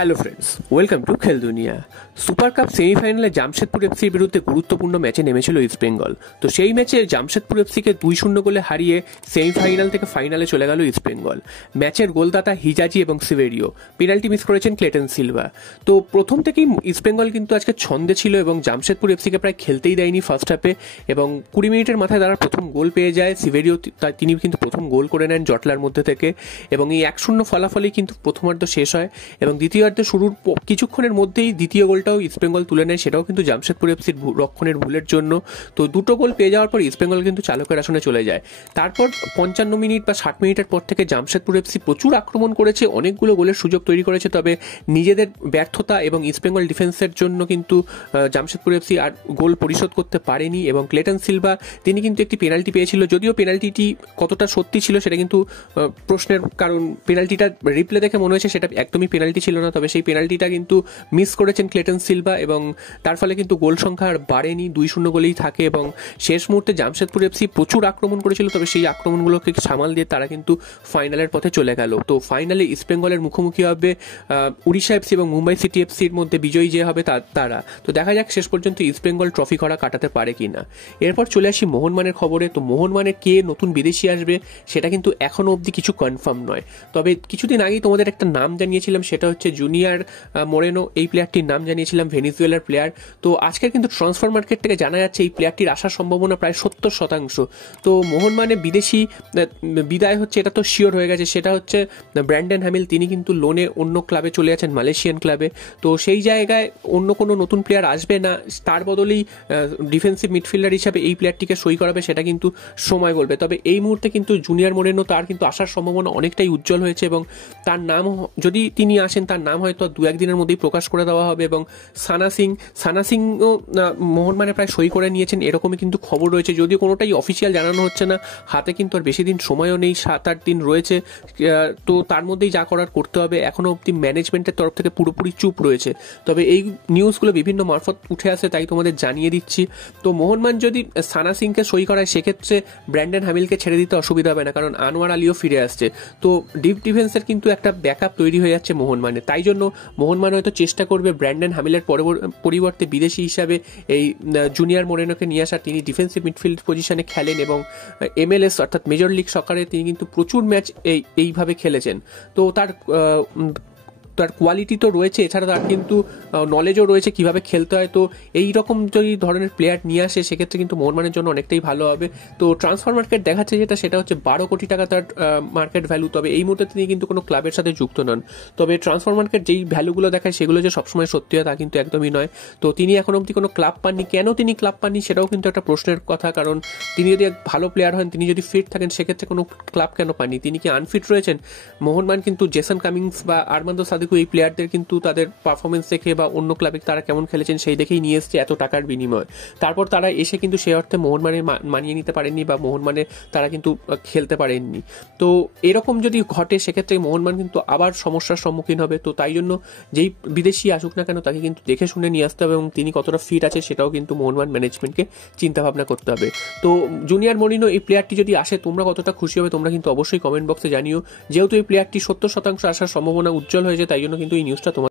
Hello friends, welcome to খেল দুনিয়া। Super cup সেমিফাইনালে জামশেদপুর এফসির বিরুদ্ধে গুরুত্বপূর্ণ ম্যাচে নেমেছিল ইস্টবেঙ্গল। তো সেই ম্যাচে জামশেদপুর এফসিকে 2-0 গোলে হারিয়ে সেমিফাইনাল থেকে ফাইনালে চলে গেল ইস্টবেঙ্গল। ম্যাচের গোলদাতা হিজাজি এবং সিভেরিও, পেনাল্টি মিস করেছেন ক্লেটন সিলভা। তো প্রথম থেকেই ইস্টবেঙ্গল কিন্তু আজকে ছন্দে ছিল এবং জামশেদপুর এফসিকে প্রায় খেলতেই দেয়নি ফার্স্ট হাফে, এবং 20 মিনিটের মাথায় তারা প্রথম গোল পেয়ে যায়। সিভেরিও তিনি কিন্তু প্রথম গোল করে নেন জটলার মধ্যে থেকে, এবং এই 1-0 ফলাফলেই কিন্তু প্রথমার্ধ শেষ হয় এবং দ্বিতীয়ার্ধে শুরুর কিছুক্ষণের মধ্যেই দ্বিতীয় গোলটাও ইস্টবেঙ্গল তুলে নেয়, সেটাও কিন্তু জামশেদপুর এফসির রক্ষণের ভুলের জন্য। তো দুটো গোল পেয়ে যাওয়ার পর ইস্টবেঙ্গল কিন্তু চালকের আসনে চলে যায়। তারপর 55 মিনিট বা 60 মিনিটের পর থেকে জামশেদপুর এফসি প্রচুর আক্রমণ করেছে, অনেকগুলো গোলের সুযোগ তৈরি করেছে, তবে নিজেদের ব্যর্থতা এবং ইস্টবেঙ্গল ডিফেন্সের জন্য কিন্তু জামশেদপুর এফসি আর গোল পরিশোধ করতে পারেনি। এবং ক্লেটন সিলভা তিনি কিন্তু একটি পেনাল্টি পেয়েছিল, যদিও পেনাল্টিটি কতটা সত্যি ছিল সেটা কিন্তু প্রশ্নের, কারণ পেনাল্টিটা রিপ্লে দেখে মনে হয়েছে সেটা একদমই পেনাল্টি ছিল না, তবে সেই পেনাল্টিটা কিন্তু মিস করেছেন ক্লেটন সিলভা এবং তার ফলে কিন্তু গোল সংখ্যা আর বাড়েনি, 2-0 গোলেই থাকে। এবং শেষ মুহূর্তে জামশেদপুর এফসি প্রচুর আক্রমণ করেছিল, তবে সেই আক্রমণগুলোকে সামাল দিয়ে তারা কিন্তু ফাইনালের পথে চলে গেল। তো ফাইনালে ইস্টবেঙ্গলের মুখোমুখি হবে উড়িষ্যা এফসি এবং মুম্বাই সিটি এফসির মধ্যে বিজয়ী যে হবে তারা। তো দেখা যাক শেষ পর্যন্ত ইস্টবেঙ্গল ট্রফি করা কাটাতে পারে কিনা। এরপর চলে আসি মোহনবাগানের খবরে। তো মোহনবাগানের কে নতুন বিদেশি আসবে সেটা কিন্তু এখনো অবধি কিছু কনফার্ম নয়, তবে কিছুদিন আগেই তোমাদের একটা নাম জানিয়েছিলাম, সেটা হচ্ছে জুনিয়র মোরেনো। এই প্লেয়ারটির নাম জানিয়েছিলাম, ভেনিজুয়েলার প্লেয়ার। তো আজকের কিন্তু ট্রান্সফার মার্কেট থেকে জানা যাচ্ছে এই প্লেয়ারটির আসার সম্ভাবনা প্রায় 70%। তো মোহনবাগানে বিদেশি বিদায় হচ্ছে এটা তো শিওর হয়ে গেছে, সেটা হচ্ছে ব্র্যান্ডন হ্যামিল। তিনি কিন্তু লোনে অন্য ক্লাবে চলে যাচ্ছেন, মালয়েশিয়ান ক্লাবে। তো সেই জায়গায় অন্য কোনো নতুন প্লেয়ার আসবে না, তার বদলেই ডিফেন্সিভ মিডফিল্ডার হিসাবে এই প্লেয়ারটিকে সই করাবে, সেটা কিন্তু সময় বলবে। তবে এই মুহূর্তে কিন্তু জুনিয়র মোরেনো তার কিন্তু আসার সম্ভাবনা অনেকটাই উজ্জ্বল হয়েছে, এবং তার নাম যদি তিনি আসেন তার নাম হয়তো 2-1 দিনের মধ্যেই প্রকাশ করে দেওয়া হবে। এবং সানা সিংও মোহনবাগানে প্রায় সই করে নিয়েছেন এরকমই কিন্তু খবর রয়েছে, যদিও কোনোটাই অফিসিয়াল জানানো হচ্ছে না। হাতে কিন্তু আর বেশি দিন সময়ও নেই, 7-8 দিন রয়েছে। তো তার মধ্যেই যা করার করতে হবে। এখনো অবধি ম্যানেজমেন্টের তরফ থেকে পুরোপুরি চুপ রয়েছে, তবে এই নিউজগুলো বিভিন্ন মারফত উঠে আসে, তাই তোমাদের জানিয়ে দিচ্ছি। তো মোহনবাগান যদি সানা সিংকে সই করায় সেক্ষেত্রে ব্র্যান্ডন হ্যামিলকে ছেড়ে দিতে অসুবিধা হবে না, কারণ আনোয়ার আলীও ফিরে আসছে। তো ডিপ ডিফেন্সের কিন্তু একটা ব্যাকআপ তৈরি হয়ে যাচ্ছে মোহনবাগানে, তাই জন্য মোহনবাগান হয়তো চেষ্টা করবে ব্র্যান্ডন হ্যামিলের পরিবর্তে বিদেশি হিসাবে এই জুনিয়র মোরেনোকে নিয়ে আসা। তিনি ডিফেন্সিভ মিডফিল্ড পজিশনে খেলেন এবং MLS অর্থাৎ মেজর লিগ সকারে তিনি কিন্তু প্রচুর ম্যাচ এইভাবে খেলেছেন। তো তার কোয়ালিটি তো রয়েছে, এছাড়া তার কিন্তু নলেজও রয়েছে কিভাবে খেলতে হয়। তো এই রকম যদি ধরনের প্লেয়ার নিয়ে আসে সেক্ষেত্রে কিন্তু মোহনবাগানের জন্য অনেকটাই ভালো হবে। তো ট্রান্সফার মার্কেট দেখাচ্ছে সেটা হচ্ছে 12 কোটি টাকা তার মার্কেট ভ্যালু, তবে এই মুহূর্তে তিনি কিন্তু কোনো ক্লাবের সাথে যুক্ত নন। তবে ট্রান্সফার মার্কেট যেই ভ্যালুগুলো দেখায় সেগুলো যে সবসময় সত্যি হয় তা কিন্তু একদমই নয়। তো তিনি এখন অবধি কোনো ক্লাব পাননি, কেন তিনি ক্লাব পাননি সেটাও কিন্তু একটা প্রশ্নের কথা, কারণ তিনি যদি এক ভালো প্লেয়ার হন, তিনি যদি ফিট থাকেন, সেক্ষেত্রে কোনো ক্লাব কেন পাননি? তিনি কি আনফিট রয়েছেন? মোহনবাগান কিন্তু জেসন কামিংস বা আরমান্দো সাদিকু এই প্লেয়ারদের কিন্তু তাদের পারফরমেন্স দেখে বা অন্য ক্লাবে তারা কেমন খেলেছেন সেই দেখেই নিয়ে এসছে এত টাকার বিনিময়। তারপর তারা এসে কিন্তু সে অর্থে মোহনবাগানে মানিয়ে নিতে পারেননি বা মোহনবাগানে তারা কিন্তু খেলতে পারেননি। তো এরকম যদি ঘটে সেক্ষেত্রে মোহনবাগান কিন্তু আবার সমস্যার সম্মুখীন হবে। তো তাই জন্য যেই বিদেশি আসুক না কেন তাকে কিন্তু দেখে শুনে নিয়ে আসতে হবে, এবং তিনি কতটা ফিট আছে সেটাও কিন্তু মোহনবাগান ম্যানেজমেন্টকে চিন্তা ভাবনা করতে হবে। তো জুনিয়র মোরিনো এই প্লেয়ারটি যদি আসে তোমরা কতটা খুশি হবে তোমরা কিন্তু অবশ্যই কমেন্ট বক্সে জানিও। যেহেতু এই প্লেয়ারটি 70% আসার সম্ভাবনা উজ্জ্বল হয়েছে, তাই জন্য কিন্তু এই নিউজটা তোমার